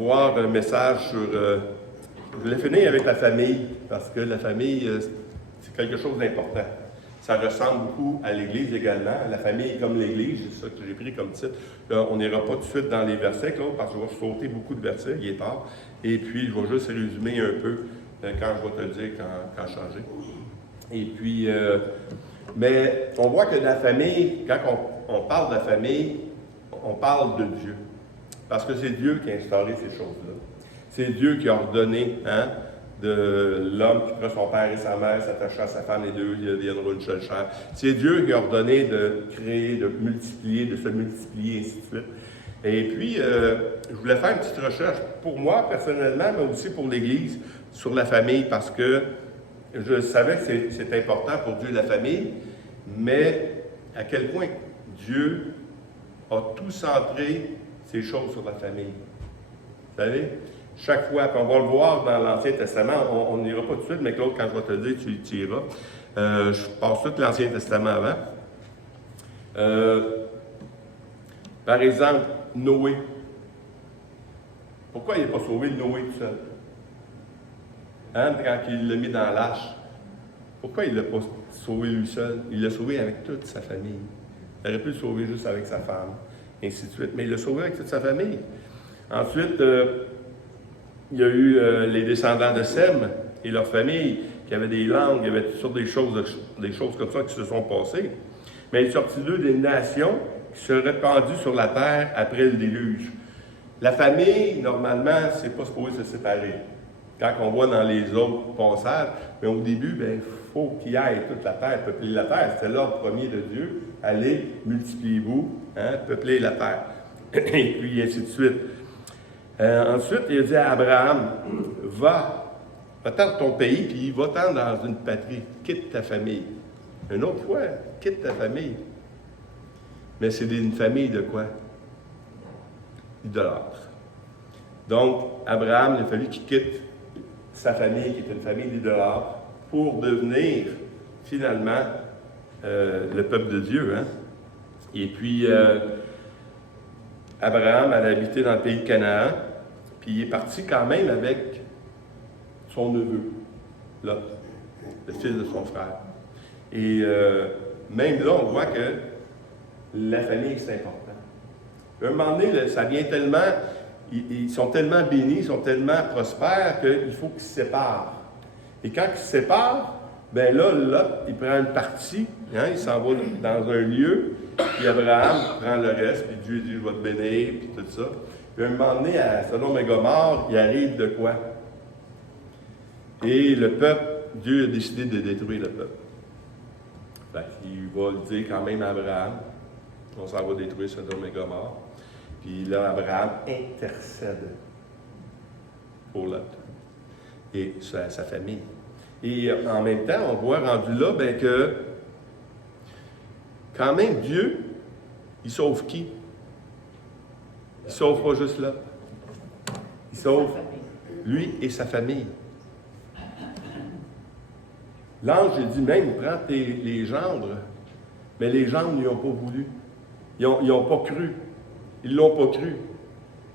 voir un message sur... je voulais finir avec la famille, parce que la famille, c'est quelque chose d'important. Ça ressemble beaucoup à l'Église également. La famille comme l'Église, c'est ça que j'ai pris comme titre. Là, on n'ira pas tout de suite dans les versets, Claude, parce que je vais sauter beaucoup de versets, il est tard. Et puis, je vais juste résumer un peu quand je vais te le dire, quand changer. Et puis, mais on voit que la famille, quand on parle de la famille, on parle de Dieu. Parce que c'est Dieu qui a instauré ces choses-là. C'est Dieu qui a ordonné de l'homme qui fera son père et sa mère, s'attachera à sa femme, les deux deviendront une seule chair. C'est Dieu qui a ordonné de créer, de multiplier, de se multiplier, ainsi de suite. Et puis, je voulais faire une petite recherche pour moi, personnellement, mais aussi pour l'Église, sur la famille, parce que je savais que c'est important pour Dieu, la famille, mais à quel point Dieu a tout centré ces choses sur la famille. Vous savez? Chaque fois, puis on va le voir dans l'Ancien Testament, on n'ira pas tout de suite, mais Claude, quand je vais te le dire, tu iras. Je passe tout l'Ancien Testament avant. Par exemple, Noé. Pourquoi il n'est pas sauvé Noé tout seul? Hein, quand il l'a mis dans l'arche. Pourquoi il ne l'a pas sauvé lui seul? Il l'a sauvé avec toute sa famille. Il aurait pu le sauver juste avec sa femme, et ainsi de suite. Mais il l'a sauvé avec toute sa famille. Ensuite, il y a eu les descendants de Sem et leur famille, qui avaient des langues, il y avait toutes sortes des choses comme ça qui se sont passées. Mais il est sorti d'eux des nations qui se répandues sur la terre après le déluge. La famille, normalement, c'est pas supposé se séparer. Quand on voit dans les autres passages, mais au début, il faut qu'il y ait toute la terre, peupler la terre. C'était l'ordre premier de Dieu. Allez, multipliez-vous, peuplez la terre. Et puis, ainsi de suite. Ensuite, il a dit à Abraham, va-t'en de ton pays, puis va-t'en dans une patrie, quitte ta famille. Une autre fois, quitte ta famille. Mais c'est une famille de quoi? Idolâtre. Donc, Abraham, il a fallu qu'il quitte sa famille, qui était une famille d'idolâtres, pour devenir, finalement, le peuple de Dieu. Hein? Et puis, Abraham allait habiter dans le pays de Canaan, puis il est parti quand même avec son neveu, Lot, le fils de son frère. Et même là, on voit que la famille, c'est important. À un moment donné, ça vient tellement, ils sont tellement bénis, ils sont tellement prospères qu'il faut qu'ils se séparent. Et quand ils se séparent, bien là, Lot, il prend une partie, il s'en va dans un lieu, puis Abraham prend le reste, puis Dieu dit, je vais te bénir, puis tout ça. Puis à un moment donné, à Sodome et Gomorrhe, il arrive de quoi? Et le peuple, Dieu a décidé de détruire le peuple. Fait qu'il va le dire quand même à Abraham, on s'en va détruire Sodome et Gomorrhe. Puis là, Abraham intercède pour Lot et sa famille. Et en même temps, on voit rendu là que quand même Dieu, il sauve qui? Il ne sauve pas juste Lot. Il sauve lui et sa famille. L'ange, il dit même, prends les gendres. Mais les gendres n'y ont pas voulu. Ils n'ont pas cru. Ils ne l'ont pas cru.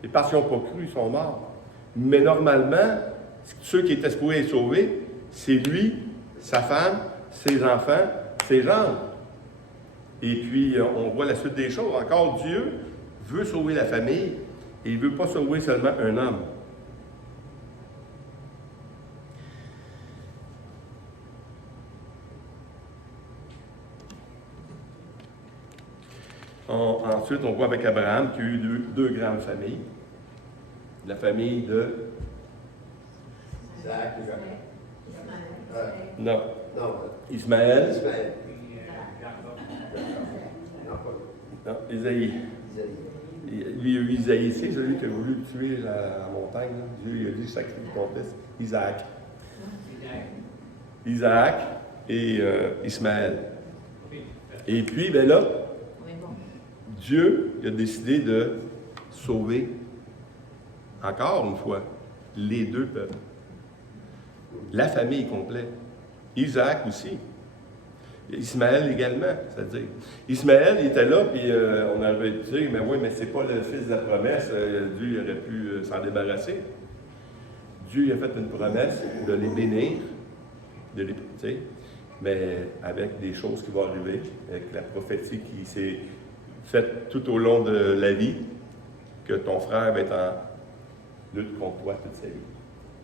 Et parce qu'ils n'ont pas cru, ils sont morts. Mais normalement, ceux qui étaient supposés être sauvés, c'est lui, sa femme, ses enfants, ses gendres. Et puis, on voit la suite des choses. Encore, Dieu veut sauver la famille et il ne veut pas sauver seulement un homme. Ensuite, on voit avec Abraham qu'il y a eu deux grandes familles. La famille de... Isaac. Non. Non. Ismaël. Ismaël. Non, Isaïe. Lui, il y a eu Isaïe, c'est celui qui a voulu tuer la montagne. Là. Dieu il a dit sacrifie ton fils. Isaac. Isaac et Ismaël. Et puis, ben là, Dieu a décidé de sauver, encore une fois, les deux peuples. La famille complète. Isaac aussi. Ismaël également, c'est-à-dire. Ismaël, il était là, puis on avait dit, mais oui, mais c'est pas le fils de la promesse, Dieu aurait pu s'en débarrasser. Dieu a fait une promesse de les bénir, de les, tu sais, mais avec des choses qui vont arriver, avec la prophétie qui s'est faite tout au long de la vie, que ton frère va être en lutte contre toi toute sa vie.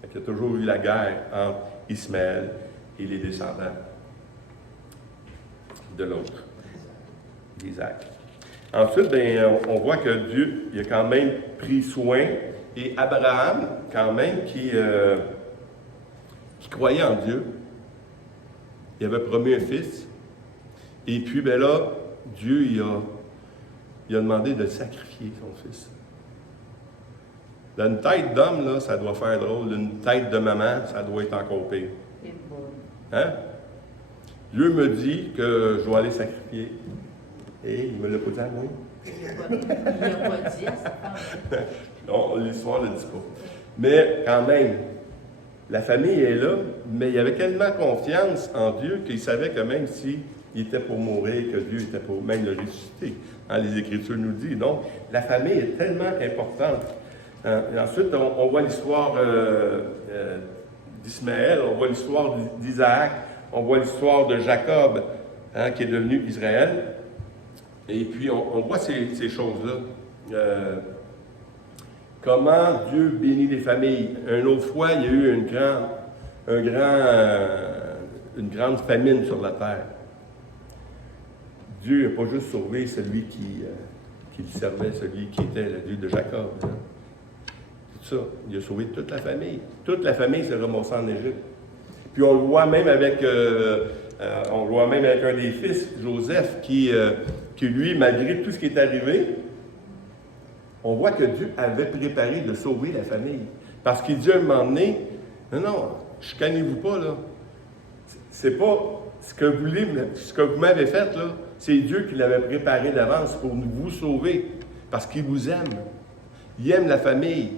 Il y a toujours eu la guerre entre Ismaël et les descendants de l'autre, d'Isaac. Ensuite, on voit que Dieu il a quand même pris soin, et Abraham, quand même, qui croyait en Dieu, il avait promis un fils, et puis, là, Dieu, il a demandé de sacrifier son fils. Dans une tête d'homme, là, ça doit faire drôle. Une tête de maman, ça doit être encore pire. Hein? Dieu me dit que je dois aller sacrifier. Et il me l'a pas dit à moi. Il n'a pas dit à sa femme. Non, l'histoire ne le dit pas. Mais quand même, la famille est là, mais il avait tellement confiance en Dieu qu'il savait que même s'il était pour mourir, que Dieu était pour même le ressusciter. Hein, les Écritures nous disent. Donc, la famille est tellement importante. Et ensuite, on voit l'histoire d'Ismaël, on voit l'histoire d'Isaac, on voit l'histoire de Jacob, hein, qui est devenu Israël. Et puis, on voit ces choses-là. Comment Dieu bénit les familles. Une autre fois, il y a eu une grande famine sur la terre. Dieu n'a pas juste sauvé celui qui le servait, celui qui était le Dieu de Jacob. Hein. Ça. Il a sauvé toute la famille. Toute la famille s'est ramassée en Égypte. Puis on le voit même avec un des fils, Joseph, qui lui, malgré tout ce qui est arrivé, on voit que Dieu avait préparé de sauver la famille. Parce qu'il dit à un moment donné, non, chicanez-vous pas, là. C'est pas ce que vous m'avez fait, là, c'est Dieu qui l'avait préparé d'avance pour vous sauver. Parce qu'il vous aime. Il aime la famille.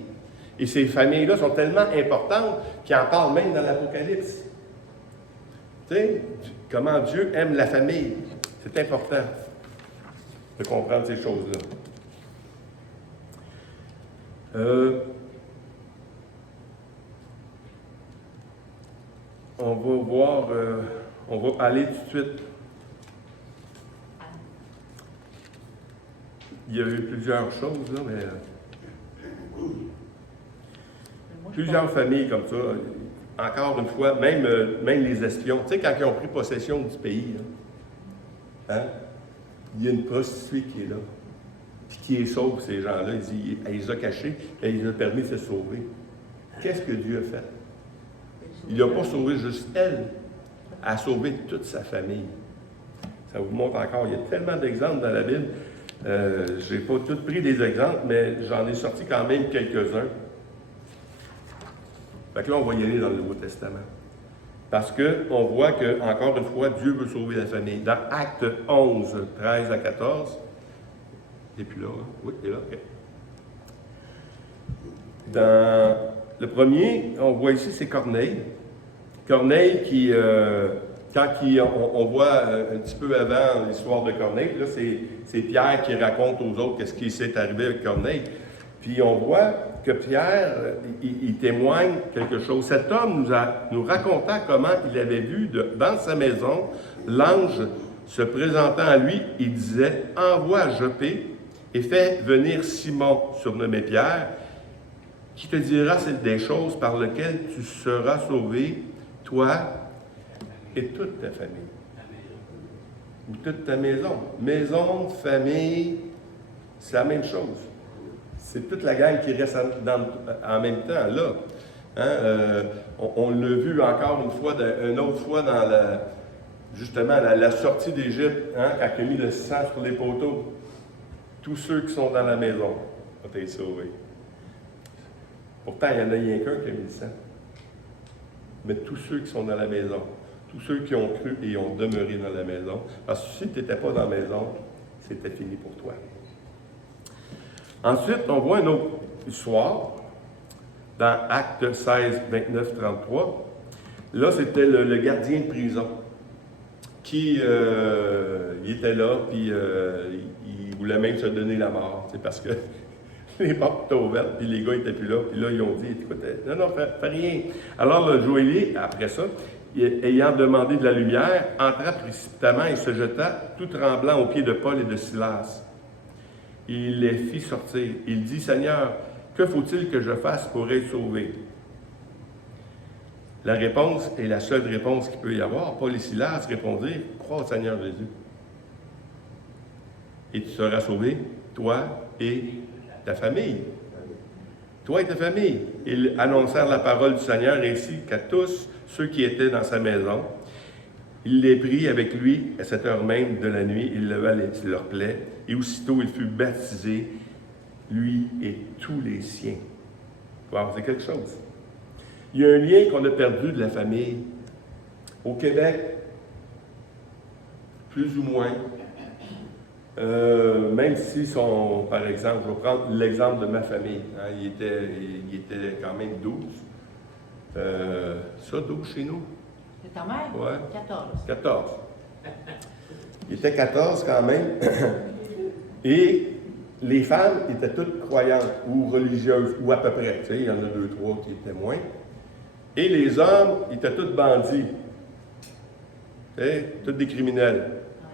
Et ces familles-là sont tellement importantes qu'il en parle même dans l'Apocalypse. Tu sais, comment Dieu aime la famille. C'est important de comprendre ces choses-là. On va voir, on va aller tout de suite. Il y a eu plusieurs choses, là, mais plusieurs familles comme ça. Encore une fois, même les espions. Tu sais, quand ils ont pris possession du pays, là, hein, il y a une prostituée qui est là, puis qui les sauve, ces gens-là. Elle les a cachés, et il les a permis de se sauver. Qu'est-ce que Dieu a fait? Il n'a pas sauvé juste elle, il a sauvé toute sa famille. Ça vous montre encore, il y a tellement d'exemples dans la Bible. Je n'ai pas tous pris des exemples, mais j'en ai sorti quand même quelques-uns. Fait que là, on va y aller dans le Nouveau Testament. Parce qu'on voit que, encore une fois, Dieu veut sauver la famille. Dans Actes 11, 13 à 14, et puis là, hein? Oui, et là, OK. Dans le premier, on voit ici, c'est Corneille. Corneille qui, on voit un petit peu avant l'histoire de Corneille, là, c'est Pierre qui raconte aux autres qu'est-ce qui s'est arrivé avec Corneille. Puis on voit que Pierre, il témoigne quelque chose. Cet homme nous raconta comment il avait vu dans sa maison l'ange se présentant à lui. Il disait, envoie à Joppé et fais venir Simon, surnommé Pierre, qui te dira des choses par lesquelles tu seras sauvé, toi et toute ta famille. Ou toute ta maison. Maison, famille, c'est la même chose. C'est toute la gang qui reste en même temps, là. Hein, on l'a vu encore une autre fois dans justement la sortie d'Égypte, hein, quand il a mis le sang sur les poteaux. Tous ceux qui sont dans la maison ont été sauvés. Pourtant, il n'y en a rien qu'un qui a mis le sang. Mais tous ceux qui sont dans la maison, tous ceux qui ont cru et ont demeuré dans la maison, parce que si tu n'étais pas dans la maison, c'était fini pour toi. Ensuite, on voit une autre histoire dans Actes 16, 29, 33. Là, c'était le gardien de prison. il était là, puis il voulait même se donner la mort, parce que les portes étaient ouvertes, puis les gars n'étaient plus là, puis là, ils ont dit, écoute, non, fais rien. Alors, le joaillier, après ça, ayant demandé de la lumière, entra précipitamment et se jeta, tout tremblant, aux pieds de Paul et de Silas. Il les fit sortir. Il dit, Seigneur, que faut-il que je fasse pour être sauvé? La réponse est la seule réponse qu'il peut y avoir. Paul et Silas répondirent, crois au Seigneur Jésus. Et tu seras sauvé, toi et ta famille. Toi et ta famille. Ils annoncèrent la parole du Seigneur ainsi qu'à tous ceux qui étaient dans sa maison. Il les prit avec lui à cette heure même de la nuit. Il leva leurs plaies et aussitôt il fut baptisé, lui et tous les siens. Wow, c'est quelque chose. Il y a un lien qu'on a perdu de la famille. Au Québec, plus ou moins, même si sont, par exemple, je vais prendre l'exemple de ma famille. Hein, il était quand même 12. 12 chez nous. C'est ta mère? Ouais. 14. 14. Il était 14 quand même. Et les femmes étaient toutes croyantes ou religieuses, ou à peu près. Tu sais, il y en a 2, 3 qui étaient moins. Et les hommes étaient tous bandits. Tu sais, tous des criminels,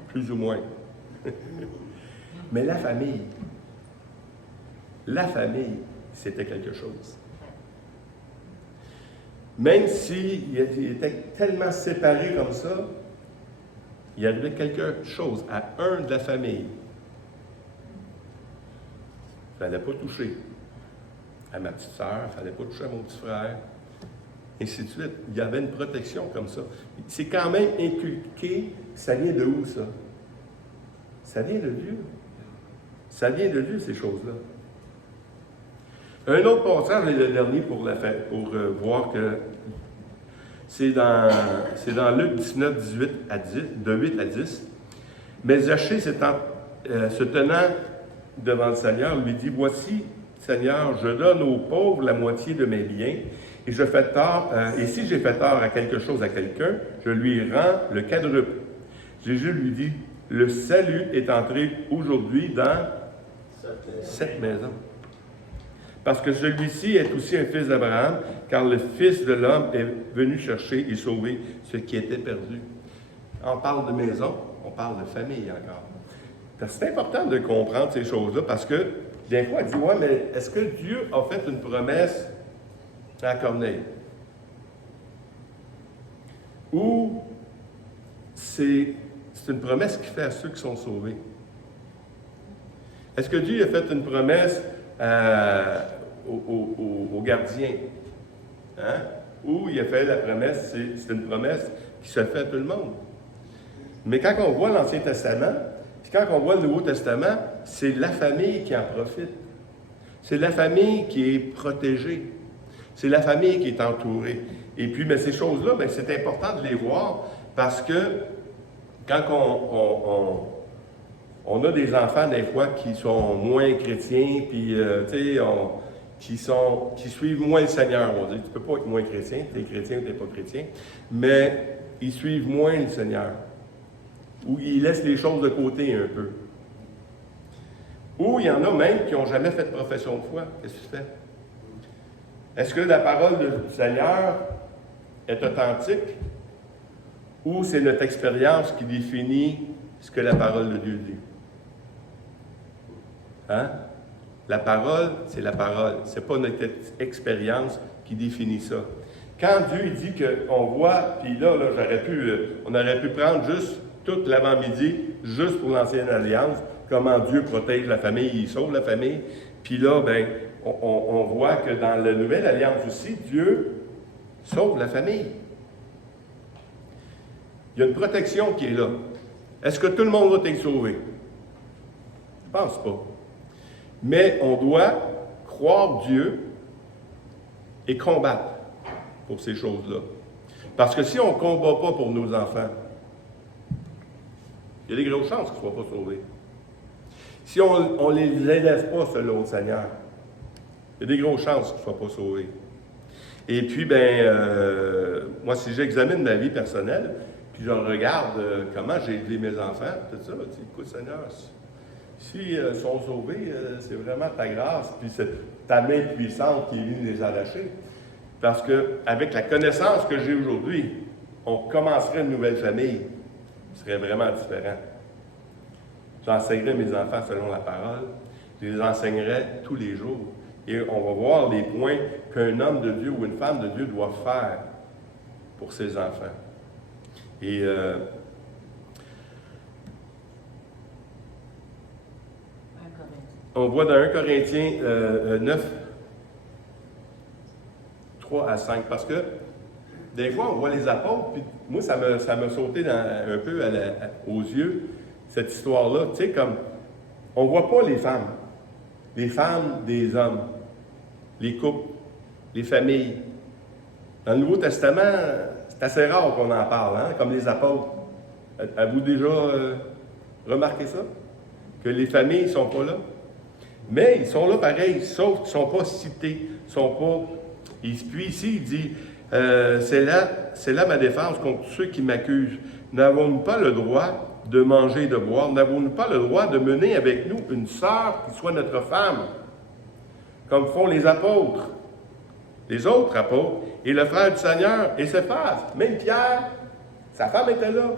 plus ou moins. Mais la famille, c'était quelque chose. Même s'ils étaient tellement séparés comme ça, il arrivait quelque chose à un de la famille. Il ne fallait pas toucher à ma petite sœur, il ne fallait pas toucher à mon petit frère, et ainsi de suite. Il y avait une protection comme ça. C'est quand même inculqué. Ça vient de où, ça? Ça vient de Dieu. Ça vient de Dieu, ces choses-là. Un autre passage, le dernier pour voir que c'est dans Luc 19, 18 à 10, de 8 à 10. Mais Zachée, se tenant devant le Seigneur, lui dit, voici, Seigneur, je donne aux pauvres la moitié de mes biens, et si j'ai fait tort à quelque chose à quelqu'un, je lui rends le quadruple. Jésus lui dit, le salut est entré aujourd'hui dans cette maison. Parce que celui-ci est aussi un fils d'Abraham, car le Fils de l'homme est venu chercher et sauver ce qui était perdu. On parle de maison, on parle de famille encore. C'est important de comprendre ces choses-là, parce que des fois, on dit, ouais, mais est-ce que Dieu a fait une promesse à Corneille? Ou c'est une promesse qu'il fait à ceux qui sont sauvés? Est-ce que Dieu a fait une promesse aux gardiens? Hein? Ou il a fait la promesse, c'est une promesse qui se fait à tout le monde? Mais quand on voit l'Ancien Testament, puis quand on voit le Nouveau Testament, c'est la famille qui en profite. C'est la famille qui est protégée. C'est la famille qui est entourée. Et puis, mais ces choses-là, c'est important de les voir parce que quand on a des enfants, des fois, qui sont moins chrétiens, puis, tu sais, qui suivent moins le Seigneur. On dit, tu ne peux pas être moins chrétien, tu es chrétien ou tu n'es pas chrétien, mais ils suivent moins le Seigneur. Ou ils laissent les choses de côté un peu. Ou il y en a même qui n'ont jamais fait de profession de foi. Qu'est-ce que tu fais? Est-ce que la parole du Seigneur est authentique? Ou c'est notre expérience qui définit ce que la parole de Dieu dit? Hein? La parole, c'est la parole. Ce n'est pas notre expérience qui définit ça. Quand Dieu dit qu'on voit, puis là on aurait pu prendre juste tout l'avant-midi, juste pour l'Ancienne Alliance, comment Dieu protège la famille, il sauve la famille. Puis là, on voit que dans la Nouvelle Alliance aussi, Dieu sauve la famille. Il y a une protection qui est là. Est-ce que tout le monde va être sauvé? Je ne pense pas. Mais on doit croire Dieu et combattre pour ces choses-là. Parce que si on ne combat pas pour nos enfants, il y a des grosses chances qu'ils ne soient pas sauvés. Si on ne les élève pas selon le Seigneur, il y a des grosses chances qu'ils ne soient pas sauvés. Et puis, moi, si j'examine ma vie personnelle, puis je regarde comment j'ai aidé mes enfants, tout ça, je dis, écoute Seigneur, si ils sont sauvés, c'est vraiment ta grâce, puis c'est ta main puissante qui est venue les arracher. Parce qu'avec la connaissance que j'ai aujourd'hui, on commencerait une nouvelle famille. Ce serait vraiment différent. J'enseignerais mes enfants selon la parole. Je les enseignerais tous les jours. Et on va voir les points qu'un homme de Dieu ou une femme de Dieu doit faire pour ses enfants. Et on voit dans 1 Corinthiens 9, 3 à 5, parce que des fois, on voit les apôtres, puis moi, ça m'a sauté un peu aux yeux, cette histoire-là. Tu sais, comme, on ne voit pas les femmes des hommes, les couples, les familles. Dans le Nouveau Testament, c'est assez rare qu'on en parle, hein, comme les apôtres. Avez-vous déjà remarqué ça? Que les familles ne sont pas là? Mais ils sont là pareil, sauf qu'ils ne sont pas cités, sont pas... Puis ici, il dit, c'est là ma défense contre ceux qui m'accusent. N'avons-nous pas le droit de manger et de boire? N'avons-nous pas le droit de mener avec nous une sœur qui soit notre femme, comme font les apôtres, les autres apôtres, et le frère du Seigneur, et Céphas, même Pierre, sa femme était là.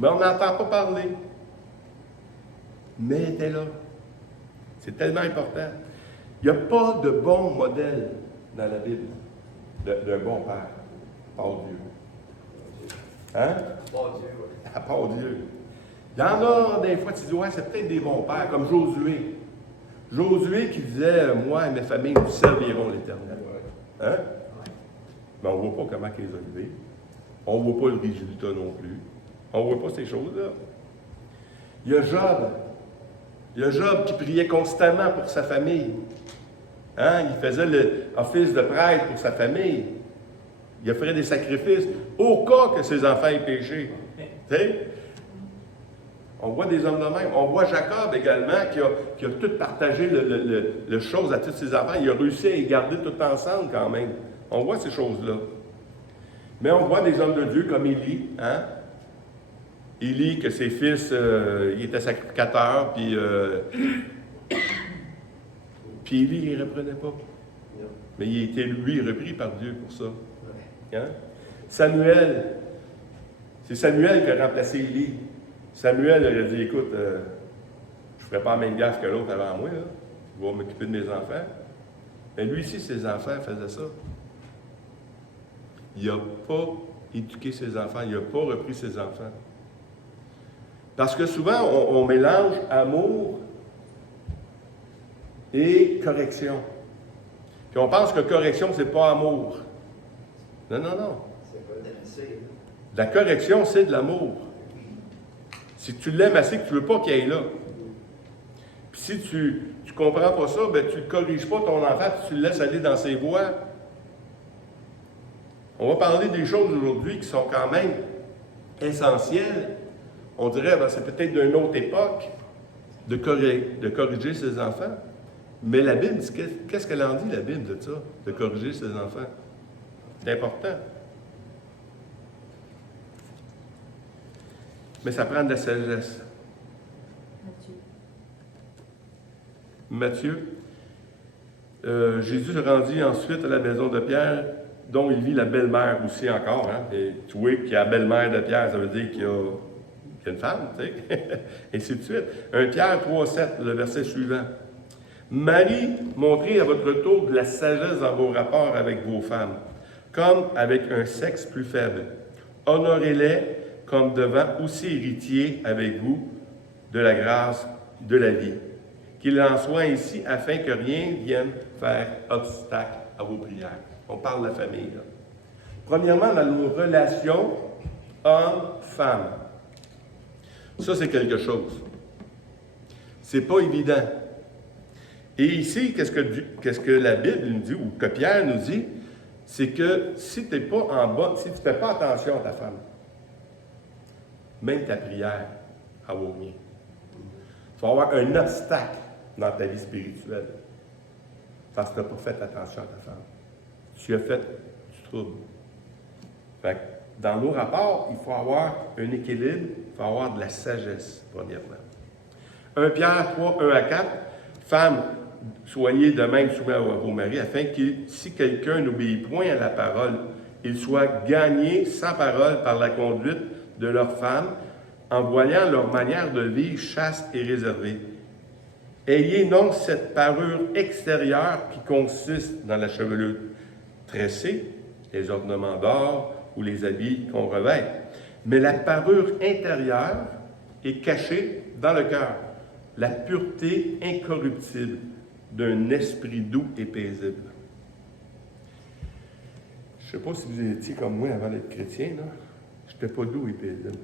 Mais on n'entend pas parler. Mais elle était là. C'est tellement important. Il n'y a pas de bon modèle dans la Bible d'un bon père, à part Dieu. Hein? À part Dieu. Il y en a des fois, tu dis, ouais, c'est peut-être des bons pères, comme Josué. Josué qui disait, moi et mes familles, nous servirons l'Éternel. Hein? Mais on ne voit pas comment il les a élevés. On ne voit pas le résultat non plus. On ne voit pas ces choses-là. Il y a Job. Il y a Job qui priait constamment pour sa famille. Hein? Il faisait l'office de prêtre pour sa famille. Il offrait des sacrifices au cas que ses enfants aient péché. Tu sais? On voit des hommes de même. On voit Jacob également qui a tout partagé le chose à tous ses enfants. Il a réussi à les garder tout ensemble quand même. On voit ces choses-là. Mais on voit des hommes de Dieu comme Élie. Hein? Élie, que ses fils, il était sacrificateur, puis Élie, il ne reprenait pas. Mais il était, lui, repris par Dieu pour ça. Hein? Samuel, c'est Samuel qui a remplacé Élie. Samuel il a dit, écoute, je ne ferai pas la même gaffe que l'autre avant moi, là. Je vais m'occuper de mes enfants. Mais lui aussi, ses enfants faisaient ça. Il n'a pas éduqué ses enfants, il n'a pas repris ses enfants. Parce que souvent, on mélange amour et correction. Puis on pense que correction, c'est pas amour. Non, non, non. La correction, c'est de l'amour. Si tu l'aimes assez que tu ne veux pas qu'il aille là. Puis si tu ne comprends pas ça, ben tu ne corriges pas ton enfant, puis tu le laisses aller dans ses voies. On va parler des choses aujourd'hui qui sont quand même essentielles. On dirait, ben, c'est peut-être d'une autre époque de corriger ses enfants. Mais la Bible, qu'est-ce qu'elle en dit, la Bible, de ça, de corriger ses enfants? C'est important. Mais ça prend de la sagesse. Matthieu. Jésus se rendit ensuite à la maison de Pierre, dont il vit la belle-mère aussi encore. Hein? Et tu vois qu'il y a la belle-mère de Pierre, ça veut dire qu'il y a une femme, tu sais. Et ainsi de suite. 1 Pierre 3,7, le verset suivant. Marie, montrez à votre tour de la sagesse dans vos rapports avec vos femmes, comme avec un sexe plus faible. Honorez-les comme devant aussi héritiers avec vous de la grâce de la vie. Qu'il en soit ainsi afin que rien vienne faire obstacle à vos prières. On parle de la famille, là. Premièrement, dans nos relations homme-femme. Ça, c'est quelque chose. C'est pas évident. Et ici, qu'est-ce que la Bible nous dit, ou que Pierre nous dit, c'est que si tu n'es pas en bas, si tu ne fais pas attention à ta femme, même ta prière, elle vaut rien. Tu vas avoir un obstacle dans ta vie spirituelle parce que tu n'as pas fait attention à ta femme. Tu as fait du trouble. Fait dans nos rapports, il faut avoir un équilibre, il faut avoir de la sagesse, premièrement. 1 Pierre 3, 1 à 4, femmes, soyez de même soumis à vos maris, afin que si quelqu'un n'obéit point à la parole, il soit gagné sans parole par la conduite de leurs femmes, en voyant leur manière de vivre chaste et réservée. Ayez non cette parure extérieure qui consiste dans la chevelure tressée, les ornements d'or ou les habits qu'on revêt, mais la parure intérieure est cachée dans le cœur, la pureté incorruptible d'un esprit doux et paisible. Je ne sais pas si vous étiez comme moi avant d'être chrétien, là. Je n'étais pas doux et paisible.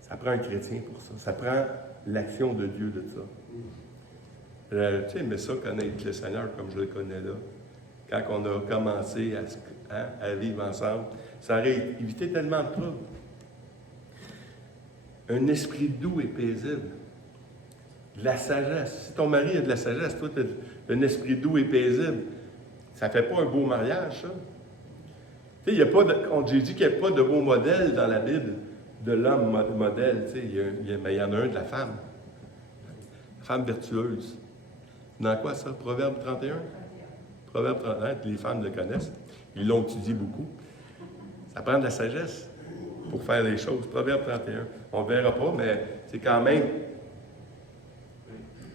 Ça prend un chrétien pour ça. Ça prend l'action de Dieu de ça. Tu sais, mais ça, connaître le Seigneur comme je le connais là, quand on a commencé à vivre ensemble, ça aurait évité tellement de troubles. Un esprit doux et paisible. De la sagesse. Si ton mari a de la sagesse, toi, tu as un esprit doux et paisible. Ça ne fait pas un beau mariage, ça. Tu sais, j'ai dit qu'il n'y a pas de beau modèle dans la Bible de l'homme modèle. Tu sais, il y en a un de la femme. La femme vertueuse. Dans quoi ça? Proverbe 31? Proverbe 31, les femmes le connaissent. Ils l'ont étudié beaucoup. Ça prend de la sagesse pour faire les choses. Proverbe 31. On ne verra pas, mais c'est quand même...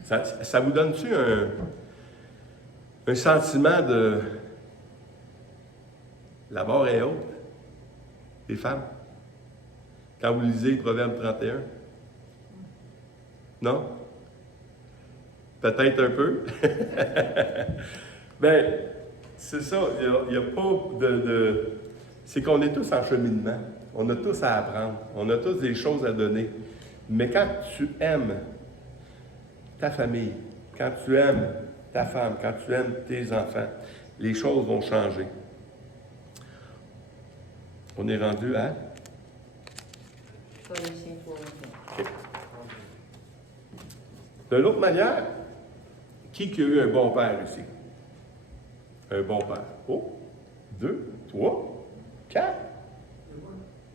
Ça vous donne-tu un sentiment de... La barre est haute, les femmes? Quand vous lisez Proverbe 31? Non? Peut-être un peu? Bien, c'est ça. Il n'y a pas de... C'est qu'on est tous en cheminement. On a tous à apprendre. On a tous des choses à donner. Mais quand tu aimes ta famille, quand tu aimes ta femme, quand tu aimes tes enfants, les choses vont changer. On est rendu à... Okay. De l'autre manière, qui a eu un bon père ici? Un bon père. Oh, 2, 3, 4.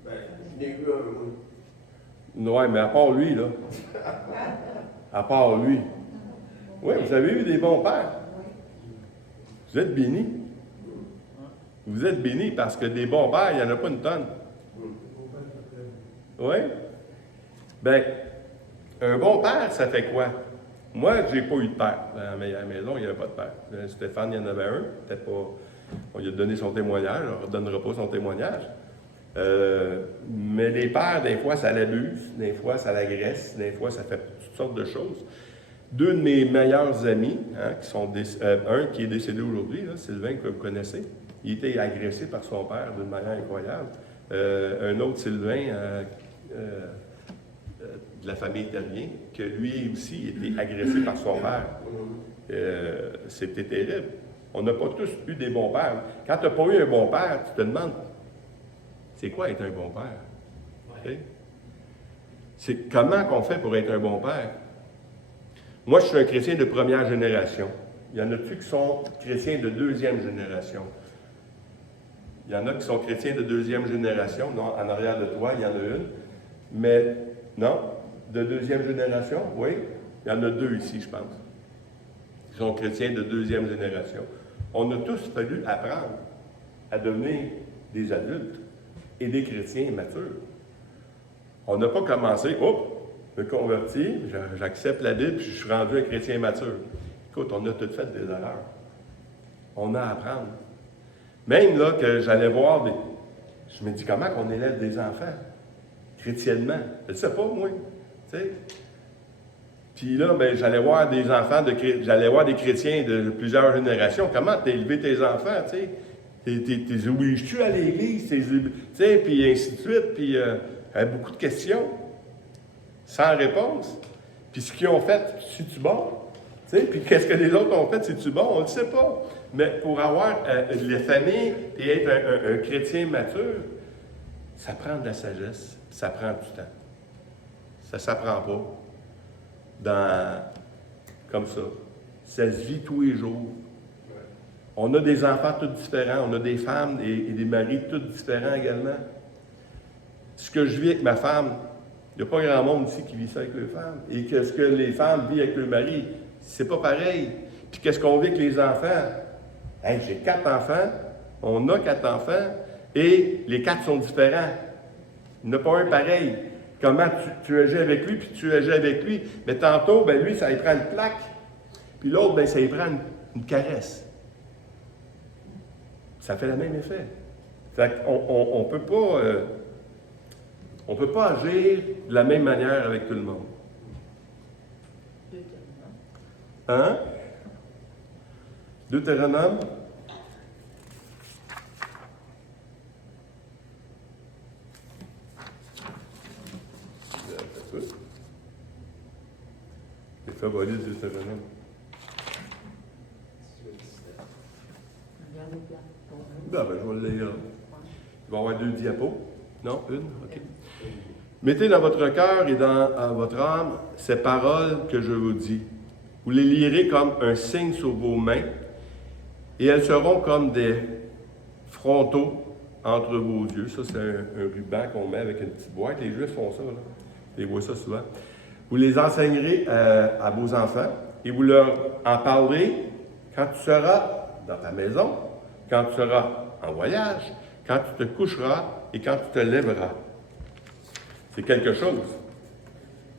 Ben, je n'ai eu un, moi. Ouais, mais à part lui, là. À part lui. Oui, vous avez eu des bons pères. Vous êtes bénis. Vous êtes bénis parce que des bons pères, il n'y en a pas une tonne. Oui? Bien, un bon père, ça fait quoi? Moi, je n'ai pas eu de père. À la maison, il n'y avait pas de père. Stéphane, il y en avait un. Peut-être pas. On lui a donné son témoignage. On ne redonnera pas son témoignage. Mais les pères, des fois, ça l'abuse. Des fois, ça l'agresse. Des fois, ça fait toutes sortes de choses. 2 de mes meilleurs amis, qui sont un qui est décédé aujourd'hui, là, Sylvain, que vous connaissez, il était agressé par son père d'une manière incroyable. Un autre, Sylvain, de la famille italienne, que lui aussi était agressé par son père. C'était terrible. On n'a pas tous eu des bons pères. Quand tu n'as pas eu un bon père, tu te demandes, c'est quoi être un bon père? Okay? C'est comment qu'on fait pour être un bon père? Moi, je suis un chrétien de première génération. Il y en a-tu qui sont chrétiens de deuxième génération? Il y en a qui sont chrétiens de deuxième génération. Non, en arrière de toi, il y en a une. Mais, non, de deuxième génération, oui. Il y en a 2 ici, je pense. Qui sont chrétiens de deuxième génération. On a tous fallu apprendre à devenir des adultes et des chrétiens matures. On n'a pas commencé, je me convertis, j'accepte la Bible, puis je suis rendu un chrétien mature. Écoute, on a toutes fait des erreurs. On a à apprendre. Même là, que j'allais voir je me dis, comment qu'on élève des enfants? Chrétiennement. Je ne sais pas, moi. Tu sais. Puis là, ben, j'allais voir des enfants, j'allais voir des chrétiens de plusieurs générations. Comment tu as élevé tes enfants, tu sais? T'es obliges-tu à l'église? Tu sais, puis ainsi de suite. Puis beaucoup de questions. Sans réponse. Puis ce qu'ils ont fait, c'est-tu bon? Tu sais, puis qu'est-ce que les autres ont fait, c'est-tu bon? On ne le sait pas. Mais pour avoir la famille et être un chrétien mature, ça prend de la sagesse, ça prend du temps. Ça ne s'apprend pas comme ça. Ça se vit tous les jours. On a des enfants tous différents, on a des femmes et des maris tous différents également. Ce que je vis avec ma femme, il n'y a pas grand monde ici qui vit ça avec les femmes. Et que ce que les femmes vivent avec le mari, c'est pas pareil. Puis qu'est-ce qu'on vit avec les enfants? Hey, j'ai 4 enfants, on a 4 enfants, et les 4 sont différents. Il n'y en a pas un pareil. Comment tu agis avec lui, puis tu agis avec lui. Mais tantôt, ben lui, ça lui prend une plaque. Puis l'autre, ben ça lui prend une caresse. Ça fait le même effet. Fait qu'on ne peut pas agir de la même manière avec tout le monde. Hein? Deutéronome. Les favoris du Deutéronome. Ben, je vais le lire. Il va y avoir 2 diapos. Non, une? OK. Mettez dans votre cœur et dans votre âme ces paroles que je vous dis. Vous les lirez comme un signe sur vos mains, et elles seront comme des frontaux entre vos yeux. Ça, c'est un ruban qu'on met avec une petite boîte. Les Juifs font ça, là. Ils voient ça souvent. Vous les enseignerez à vos enfants, et vous leur en parlerez quand tu seras dans ta maison, quand tu seras en voyage, quand tu te coucheras et quand tu te lèveras. C'est quelque chose.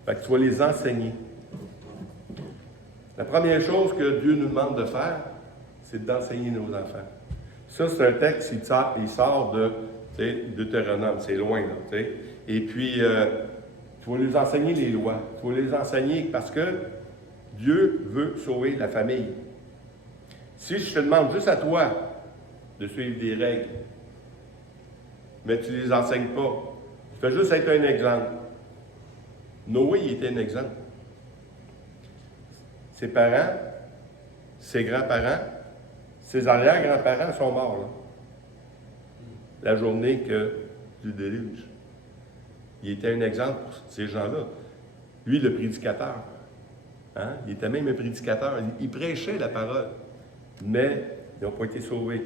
Fait que tu vas les enseigner. La première chose que Dieu nous demande de faire, c'est d'enseigner nos enfants. Ça, c'est un texte, il sort de Deutéronome, c'est loin, là, tu sais. Et puis, tu vas les enseigner les lois. Tu vas les enseigner parce que Dieu veut sauver la famille. Si je te demande juste à toi de suivre des règles, mais tu ne les enseignes pas, tu fais juste être un exemple. Noé, il était un exemple. Ses parents, ses grands-parents, ses arrière-grands-parents sont morts, là. La journée du déluge. Il était un exemple pour ces gens-là. Lui, le prédicateur. Hein? Il était même un prédicateur. Il prêchait la parole. Mais ils n'ont pas été sauvés.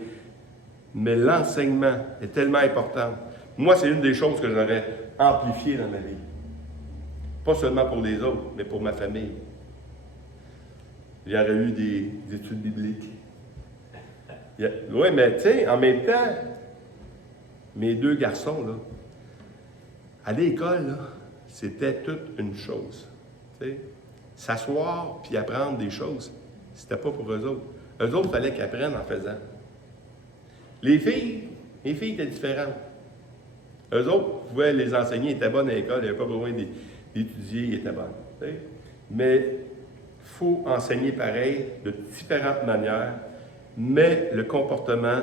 Mais l'enseignement est tellement important. Moi, c'est une des choses que j'aurais amplifiées dans ma vie. Pas seulement pour les autres, mais pour ma famille. Il y aurait eu des études bibliques. Oui, mais tu sais, en même temps, mes 2 garçons, là, à l'école, là, c'était toute une chose. Tu sais, s'asseoir puis apprendre des choses, c'était pas pour eux autres. Eux autres, il fallait qu'ils apprennent en faisant. Les filles étaient différentes. Eux autres pouvaient les enseigner, ils étaient bonnes à l'école, ils n'avaient pas besoin d'étudier, ils étaient bonnes. Tu sais. Mais il faut enseigner pareil, de différentes manières, mais le comportement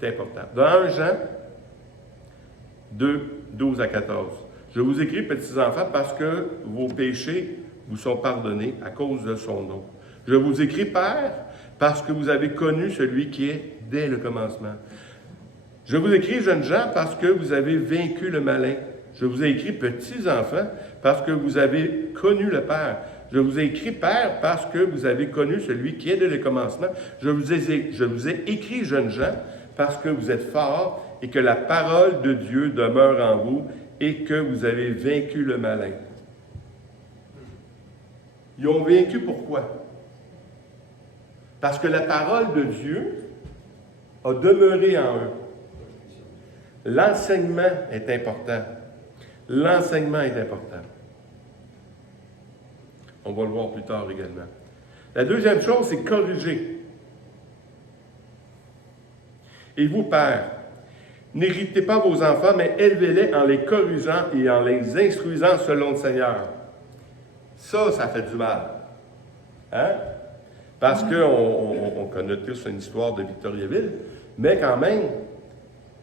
est important. Dans 1 Jean 2, 12 à 14. Je vous écris, petits enfants, parce que vos péchés vous sont pardonnés à cause de son nom. Je vous écris, Père, parce que vous avez connu celui qui est dès le commencement. Je vous écris, jeunes gens, parce que vous avez vaincu le malin. Je vous ai écrit, petits enfants, parce que vous avez connu le Père. Je vous ai écrit, Père, parce que vous avez connu celui qui est dès le commencement. Je vous ai écrit, jeunes gens, parce que vous êtes forts et que la parole de Dieu demeure en vous et que vous avez vaincu le malin. Ils ont vaincu pourquoi? Parce que la parole de Dieu a demeuré en eux. L'enseignement est important. L'enseignement est important. On va le voir plus tard également. La deuxième chose, c'est corriger. Et vous, pères, n'héritez pas vos enfants, mais élevez-les en les corrigeant et en les instruisant selon le Seigneur. Ça fait du mal. Hein? Parce qu'on connaît tous une histoire de Victoriaville, mais quand même,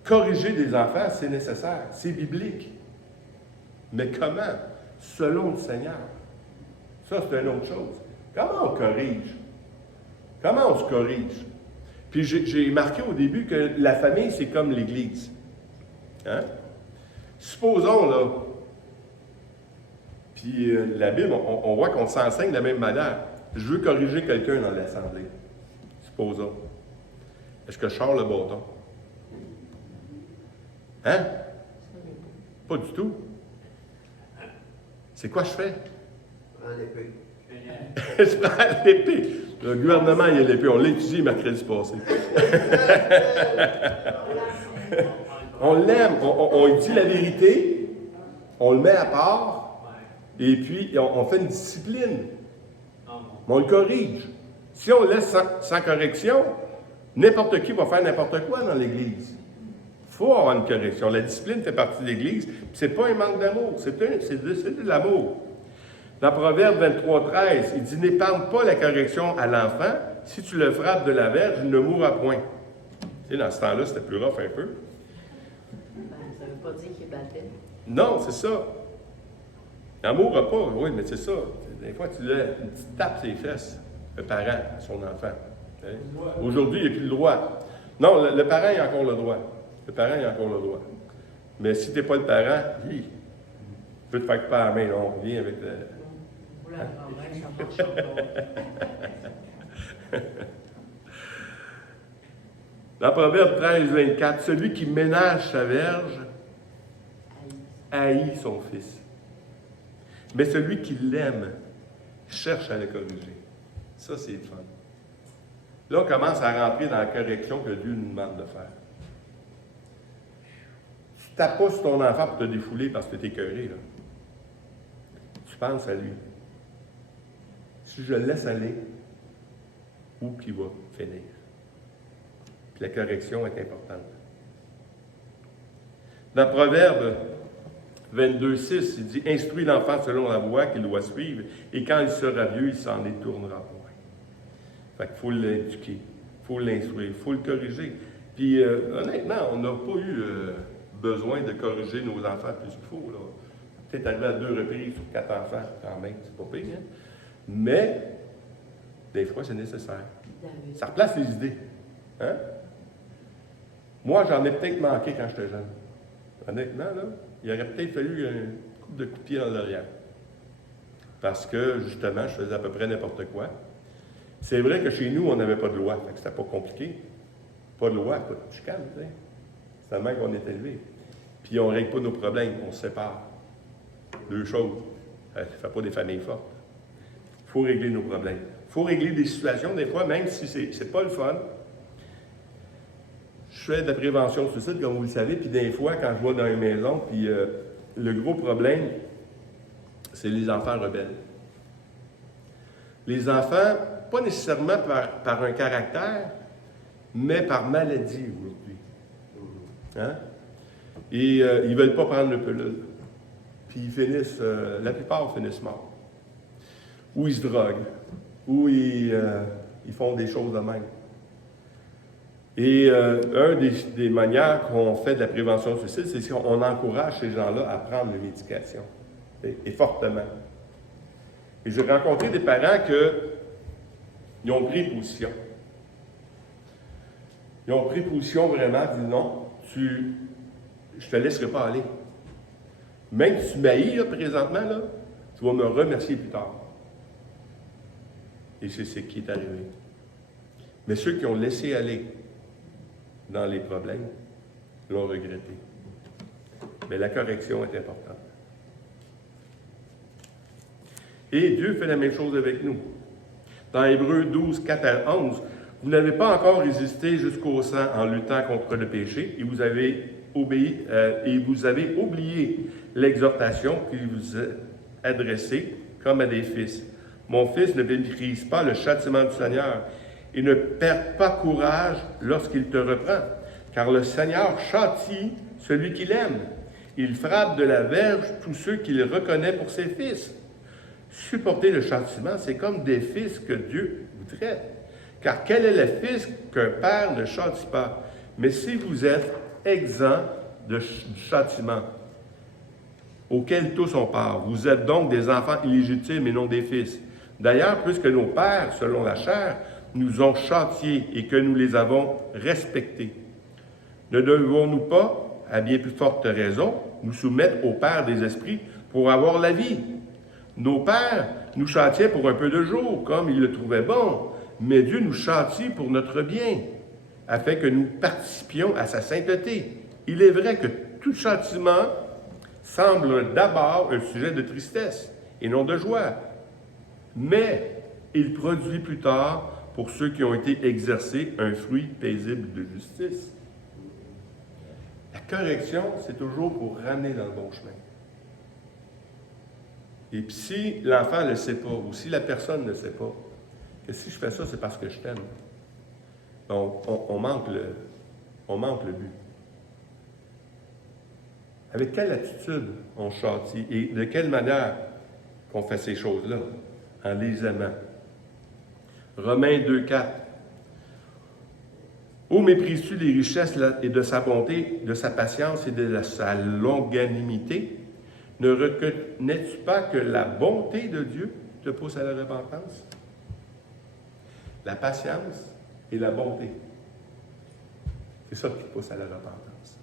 corriger des enfants, c'est nécessaire, c'est biblique. Mais comment? Selon le Seigneur. Ça, c'est une autre chose. Comment on corrige? Comment on se corrige? Puis j'ai marqué au début que la famille, c'est comme l'Église. Hein? Supposons, là, puis la Bible, on voit qu'on s'enseigne de la même manière. Je veux corriger quelqu'un dans l'Assemblée. Supposons. Est-ce que je sors le bâton? Hein? Pas du tout. C'est quoi je fais? Prends l'épée. Je prends l'épée. Le gouvernement, il a l'épée. On l'a étudié mercredi passé. On l'aime. On dit la vérité. On le met à part. Et puis, on fait une discipline. On le corrige. Si on le laisse sans correction, n'importe qui va faire n'importe quoi dans l'Église. Il faut avoir une correction. La discipline fait partie de l'Église. Ce n'est pas un manque d'amour, c'est de l'amour. Dans Proverbe 23:13, il dit « N'épargne pas la correction à l'enfant. Si tu le frappes de la verge, il ne mourra point. » Tu sais, dans ce temps-là, c'était plus rough un peu. Ça ne veut pas dire qu'il battait. Non, c'est ça. Il n'en mourra pas, oui, mais c'est ça. Des fois, tu une petite tape ses fesses, le parent à son enfant. Hein? Aujourd'hui, il n'y a plus le droit. Non, le parent a encore le droit. Le parent a encore le droit. Mais si tu n'es pas le parent, tu peux te faire couper la main. Là, on revient avec le... Pour la grand-mère, ça marche. Dans Proverbe 13:24, celui qui ménage sa verge haït son fils. Mais celui qui l'aime cherche à le corriger. Ça, c'est le fun. Là, on commence à rentrer dans la correction que Dieu nous demande de faire. Tu ne tapes pas sur ton enfant pour te défouler parce que tu es écœuré. Là. Tu penses à lui. Si je le laisse aller, où qu'il va finir? Puis la correction est importante. Dans Proverbe 22:6, il dit « Instruis l'enfant selon la voie qu'il doit suivre, et quand il sera vieux, il s'en détournera point. » Fait qu'il faut l'éduquer, il faut l'instruire, il faut le corriger. Puis honnêtement, on n'a pas eu besoin de corriger nos enfants plus qu'il faut. Là. Peut-être arrivé à 2 reprises sur 4 enfants, quand même, c'est pas pire. Hein? Mais, des fois, c'est nécessaire. Ça replace les idées. Hein? Moi, j'en ai peut-être manqué quand j'étais jeune. Honnêtement, là, il aurait peut-être fallu un coup de pied dans l'arrière. Parce que, justement, je faisais à peu près n'importe quoi. C'est vrai que chez nous, on n'avait pas de loi. Fait que c'était pas compliqué. Pas de loi, pas de chicane, tu sais. C'est tellement qu'on est élevé. Puis on ne règle pas nos problèmes, on se sépare. 2 choses. Ça ne fait pas des familles fortes. Il faut régler nos problèmes. Il faut régler des situations, des fois, même si c'est pas le fun. Je fais de la prévention de suicide, comme vous le savez, puis des fois, quand je vais dans une maison, puis le gros problème, c'est les enfants rebelles. Les enfants, pas nécessairement par un caractère, mais par maladie aujourd'hui. Hein? Et ils ne veulent pas prendre le pelule. Puis ils finissent, la plupart finissent morts. Ou ils se droguent, ou ils font des choses de même. Et une des manières qu'on fait de la prévention du suicide, c'est qu'on encourage ces gens-là à prendre les médications, et fortement. Et j'ai rencontré des parents qui ont pris position. Ils ont pris position vraiment, dit non, je ne te laisserai pas aller. Même si tu m'haïs présentement, là, tu vas me remercier plus tard. Et c'est ce qui est arrivé. Mais ceux qui ont laissé aller dans les problèmes l'ont regretté. Mais la correction est importante. Et Dieu fait la même chose avec nous. Dans Hébreux 12, 4 à 11, vous n'avez pas encore résisté jusqu'au sang en luttant contre le péché, et vous avez oublié l'exhortation qui vous est adressée comme à des fils. Mon fils, ne méprise pas le châtiment du Seigneur et ne perds pas courage lorsqu'il te reprend, car le Seigneur châtie celui qu'il aime. Il frappe de la verge tous ceux qu'il reconnaît pour ses fils. Supporter le châtiment, c'est comme des fils que Dieu vous traite. Car quel est le fils qu'un père ne châtie pas? Mais si vous êtes exempt du châtiment auquel tous ont part, vous êtes donc des enfants illégitimes et non des fils. D'ailleurs, puisque nos pères, selon la chair, nous ont châtiés et que nous les avons respectés, ne devons-nous pas, à bien plus forte raison, nous soumettre au Père des esprits pour avoir la vie? Nos pères nous châtiaient pour un peu de jour, comme ils le trouvaient bon, mais Dieu nous châtie pour notre bien, afin que nous participions à sa sainteté. Il est vrai que tout châtiment semble d'abord un sujet de tristesse et non de joie, mais il produit plus tard, pour ceux qui ont été exercés, un fruit paisible de justice. La correction, c'est toujours pour ramener dans le bon chemin. Et puis si l'enfant ne le sait pas, ou si la personne ne le sait pas, que si je fais ça, c'est parce que je t'aime. Donc, on manque le but. Avec quelle attitude on châtie et de quelle manière qu'on fait ces choses-là? En les aimant. Romains 2,4. Ô méprises-tu les richesses et de sa bonté, de sa patience et de sa longanimité? Ne reconnais-tu pas que la bonté de Dieu te pousse à la repentance? La patience et la bonté. C'est ça qui te pousse à la repentance.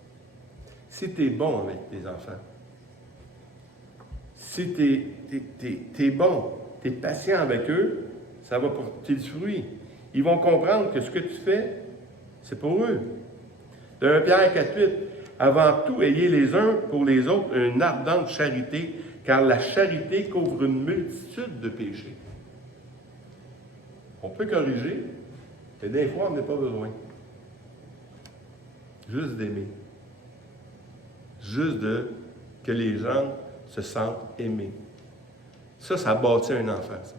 Si tu es bon avec tes enfants, si tu es bon, tu es patient avec eux, ça va porter du fruit. Ils vont comprendre que ce que tu fais, c'est pour eux. De 1 Pierre 4,8, avant tout, ayez les uns pour les autres une ardente charité, car la charité couvre une multitude de péchés. On peut corriger, mais des fois, on n'a pas besoin. Juste d'aimer. Juste que les gens se sentent aimés. Ça bâtit un enfant, ça.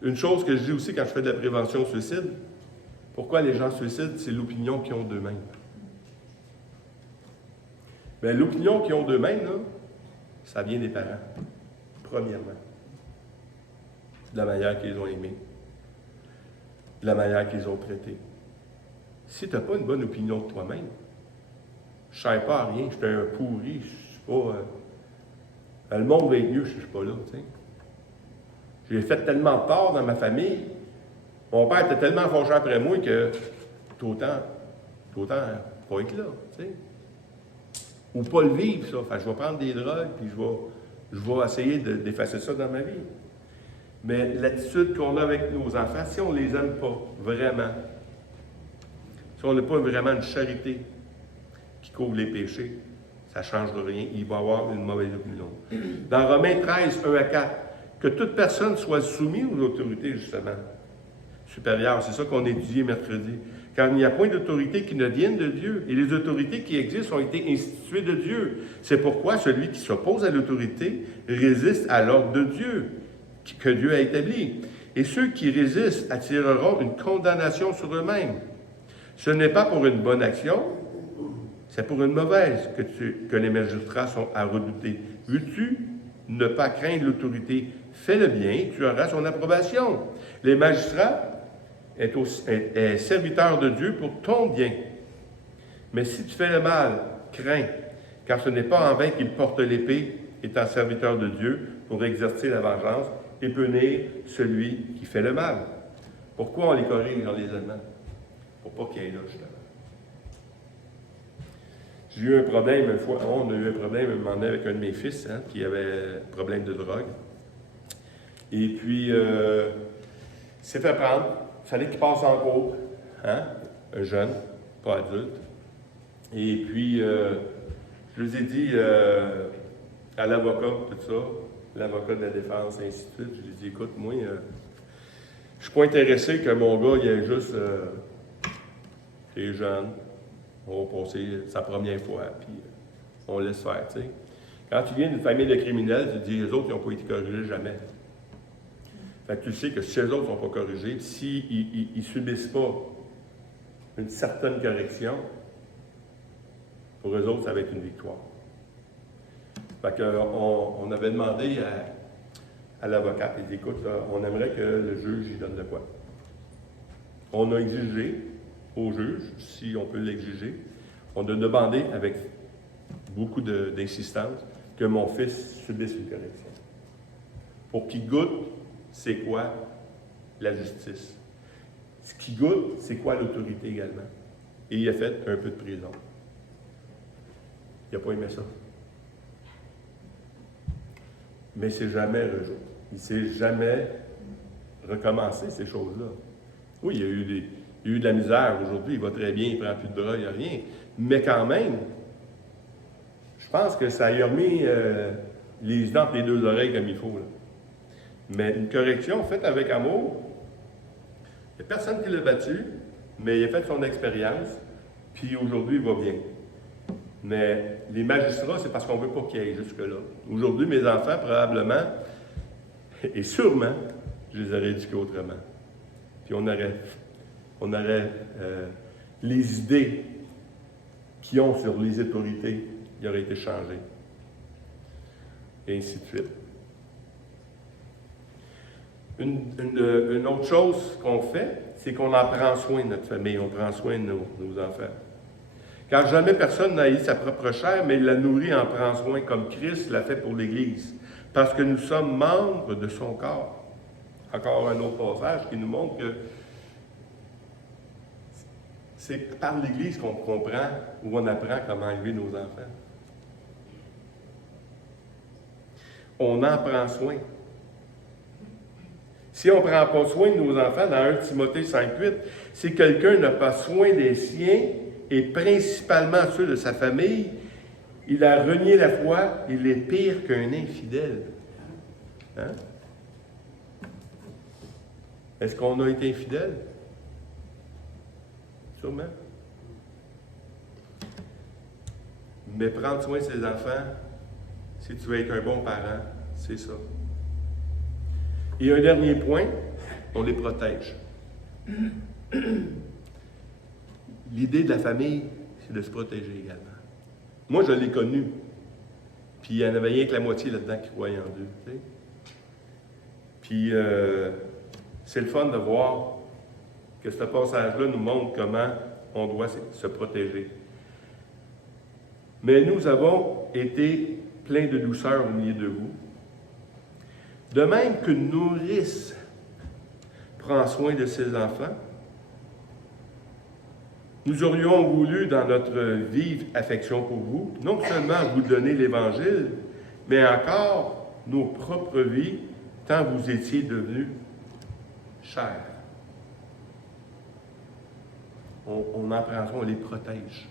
Une chose que je dis aussi quand je fais de la prévention de suicide, pourquoi les gens se suicident, c'est l'opinion qu'ils ont d'eux-mêmes. Bien, l'opinion qu'ils ont d'eux-mêmes, là, ça vient des parents, premièrement. De la manière qu'ils ont aimé, de la manière qu'ils ont traité. Si tu n'as pas une bonne opinion de toi-même, je ne sers pas à rien, je suis un pourri, je ne suis pas... le monde va être mieux, je ne suis pas là, tu sais. J'ai fait tellement de tort dans ma famille, mon père était tellement fâché après moi que autant pas être là, tu sais. Ou pas le vivre, ça. Enfin, je vais prendre des drogues, puis je vais essayer d'effacer ça dans ma vie. Mais l'attitude qu'on a avec nos enfants, si on ne les aime pas vraiment, si on n'a pas vraiment une charité qui couvre les péchés, ça ne change de rien. Il va y avoir une mauvaise opinion. Dans Romains 13, 1 à 4, que toute personne soit soumise aux autorités, justement, supérieures. C'est ça qu'on a étudié mercredi. Car il n'y a point d'autorité qui ne vienne de Dieu. Et les autorités qui existent ont été instituées de Dieu. C'est pourquoi celui qui s'oppose à l'autorité résiste à l'ordre de Dieu, que Dieu a établi. Et ceux qui résistent attireront une condamnation sur eux-mêmes. Ce n'est pas pour une bonne action, c'est pour une mauvaise que les magistrats sont à redouter. Veux-tu ne pas craindre l'autorité? Fais le bien, tu auras son approbation. Les magistrats est serviteur de Dieu pour ton bien. Mais si tu fais le mal, crains, car ce n'est pas en vain qu'il porte l'épée, étant serviteur de Dieu, pour exercer la vengeance et punir celui qui fait le mal. Pourquoi on les corrige dans les Allemands? Pour pas qu'il y ait là, justement. J'ai eu un problème une fois, on a eu un problème un moment donné avec un de mes fils, qui avait un problème de drogue. Et puis, il s'est fait prendre. Il fallait qu'il passe en cours, un jeune, pas adulte. Et puis, je lui ai dit à l'avocat, tout ça, l'avocat de la défense, et ainsi de suite, je lui ai dit, écoute, moi, je ne suis pas intéressé que mon gars, il ait juste des jeunes. On va passer sa première fois, puis on laisse faire, tu sais. Quand tu viens d'une famille de criminels, tu te dis, les autres, ils n'ont pas été corrigés jamais. Fait que tu sais que si les autres ne sont pas corrigés, s'ils ne subissent pas une certaine correction, pour eux autres, ça va être une victoire. Fait qu'on avait demandé à l'avocat, il dit, écoute, on aimerait que le juge y donne de quoi. On a exigé au juge, si on peut l'exiger, on a demandé avec beaucoup d'insistance que mon fils subisse une correction. Pour qu'il goûte, c'est quoi la justice. Ce qu'il goûte, c'est quoi l'autorité également. Et il a fait un peu de prison. Il n'a pas aimé ça. Mais il ne s'est jamais rejoint. Il ne s'est jamais recommencer ces choses-là. Oui, il y a eu de la misère aujourd'hui, il va très bien, il ne prend plus de drogue, il n'y a rien. Mais quand même, je pense que ça y a remis les dents entre les deux oreilles comme il faut. Là. Mais une correction faite avec amour, il n'y a personne qui l'a battu, mais il a fait son expérience, puis aujourd'hui, il va bien. Mais les magistrats, c'est parce qu'on ne veut pas qu'il aille jusque-là. Aujourd'hui, mes enfants, probablement, et sûrement, je les aurais éduqués autrement. Puis on aurait les idées qu'ils ont sur les autorités, qui auraient été changées. Et ainsi de suite. Une autre chose qu'on fait, c'est qu'on en prend soin de notre famille, on prend soin de nos enfants. Car jamais personne n'a haï sa propre chair, mais il la nourrit en prend soin comme Christ l'a fait pour l'Église, parce que nous sommes membres de son corps. Encore un autre passage qui nous montre que c'est par l'Église qu'on comprend ou on apprend comment élever nos enfants. On en prend soin. Si on ne prend pas soin de nos enfants, dans 1 Timothée 5,8, si quelqu'un n'a pas soin des siens, et principalement ceux de sa famille, il a renié la foi, il est pire qu'un infidèle. Hein? Est-ce qu'on a été infidèle? Sûrement. Mais prendre soin de ses enfants, si tu veux être un bon parent, c'est ça. Et un dernier point, on les protège. L'idée de la famille, c'est de se protéger également. Moi, je l'ai connu. Puis il n'y en avait rien que la moitié là-dedans qui croyait en Dieu. Tu sais. Puis c'est le fun de voir que ce passage-là nous montre comment on doit se protéger. Mais nous avons été pleins de douceur au milieu de vous. De même qu'une nourrice prend soin de ses enfants, nous aurions voulu, dans notre vive affection pour vous, non seulement vous donner l'Évangile, mais encore nos propres vies, tant vous étiez devenus chers. On en prend soin, on les protège.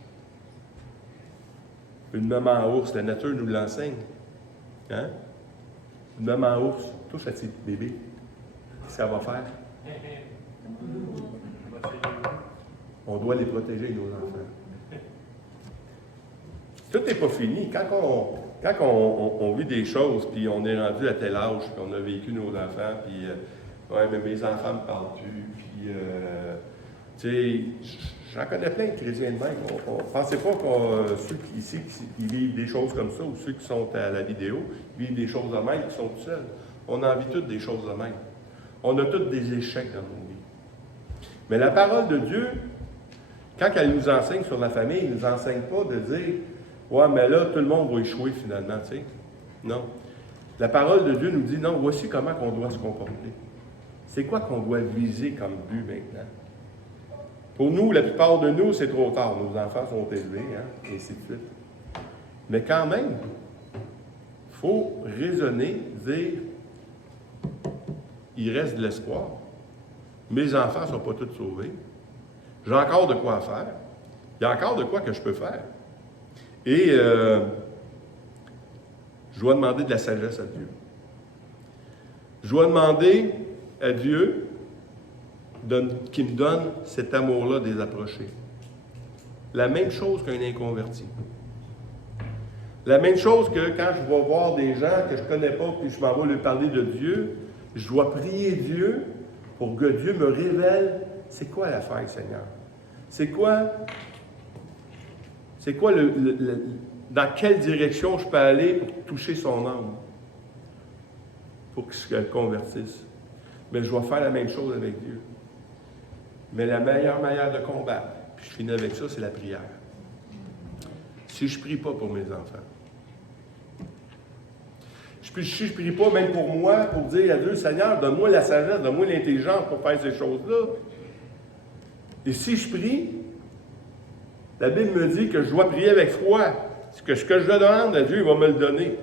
Une maman ours, la nature nous l'enseigne. Hein? Une maman ours, touche à ses bébés. Qu'est-ce que ça va faire? On doit les protéger, nos enfants. Tout n'est pas fini. Quand on vit des choses, puis on est rendu à tel âge, puis on a vécu nos enfants, puis ouais, mais mes enfants me parlent plus, puis tu sais, j'en connais plein de chrétiens de même. Pensez pas que ceux ici qui vivent des choses comme ça, ou ceux qui sont à la vidéo, vivent des choses de même, qui sont tout seuls. On en vit toutes des choses de même. On a tous des échecs dans nos vies. Mais la parole de Dieu, quand elle nous enseigne sur la famille, elle ne nous enseigne pas de dire « Ouais, mais là, tout le monde va échouer finalement. » tu sais. Non. La parole de Dieu nous dit « Non, voici comment on doit se comporter. » C'est quoi qu'on doit viser comme but maintenant? Pour nous, la plupart de nous, c'est trop tard. Nos enfants sont élevés, hein, et ainsi de suite. Mais quand même, il faut raisonner, dire « Il reste de l'espoir. Mes enfants ne sont pas tous sauvés. J'ai encore de quoi faire. Il y a encore de quoi que je peux faire. Et je dois demander de la sagesse à Dieu. Je dois demander à Dieu qu'il me donne cet amour-là des approchés. La même chose qu'un inconverti. La même chose que quand je vais voir des gens que je ne connais pas, puis je m'en vais leur parler de Dieu, je dois prier Dieu pour que Dieu me révèle c'est quoi l'affaire, Seigneur. C'est quoi dans quelle direction je peux aller pour toucher son âme, pour qu'il se convertisse. Mais je dois faire la même chose avec Dieu. Mais la meilleure manière de combattre, puis je finis avec ça, c'est la prière. Si je ne prie pas pour mes enfants, si je ne prie pas même pour moi, pour dire à Dieu, Seigneur, donne-moi la sagesse, donne-moi l'intelligence pour faire ces choses-là. Et si je prie, la Bible me dit que je dois prier avec foi. Que ce que je demande à Dieu, il va me le donner.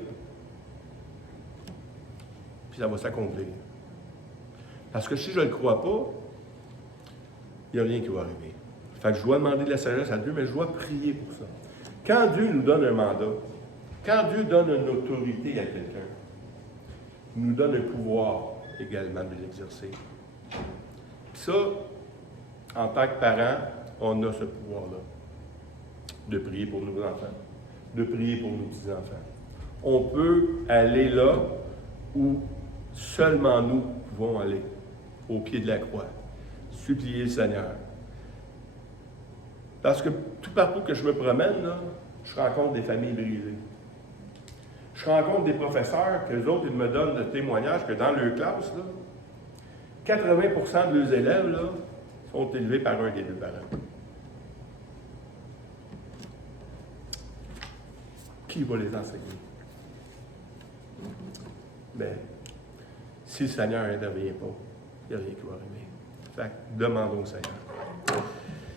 Puis ça va s'accomplir. Parce que si je ne le crois pas, il n'y a rien qui va arriver. Fait que je dois demander de la sagesse à Dieu, mais je dois prier pour ça. Quand Dieu nous donne un mandat, quand Dieu donne une autorité à quelqu'un, il nous donne un pouvoir également de l'exercer. Ça, en tant que parents, on a ce pouvoir-là de prier pour nos enfants, de prier pour nos petits-enfants. On peut aller là où seulement nous pouvons aller, au pied de la croix, supplier le Seigneur. Parce que tout partout que je me promène, là, je rencontre des familles brisées. Je rencontre des professeurs qu'eux autres, ils me donnent le témoignage que dans leur classe, là, 80% de leurs élèves là, sont élevés par un des deux parents. Qui va les enseigner? Bien, si le Seigneur n'intervient pas, il n'y a rien qui va arriver. Fait que demandons au Seigneur.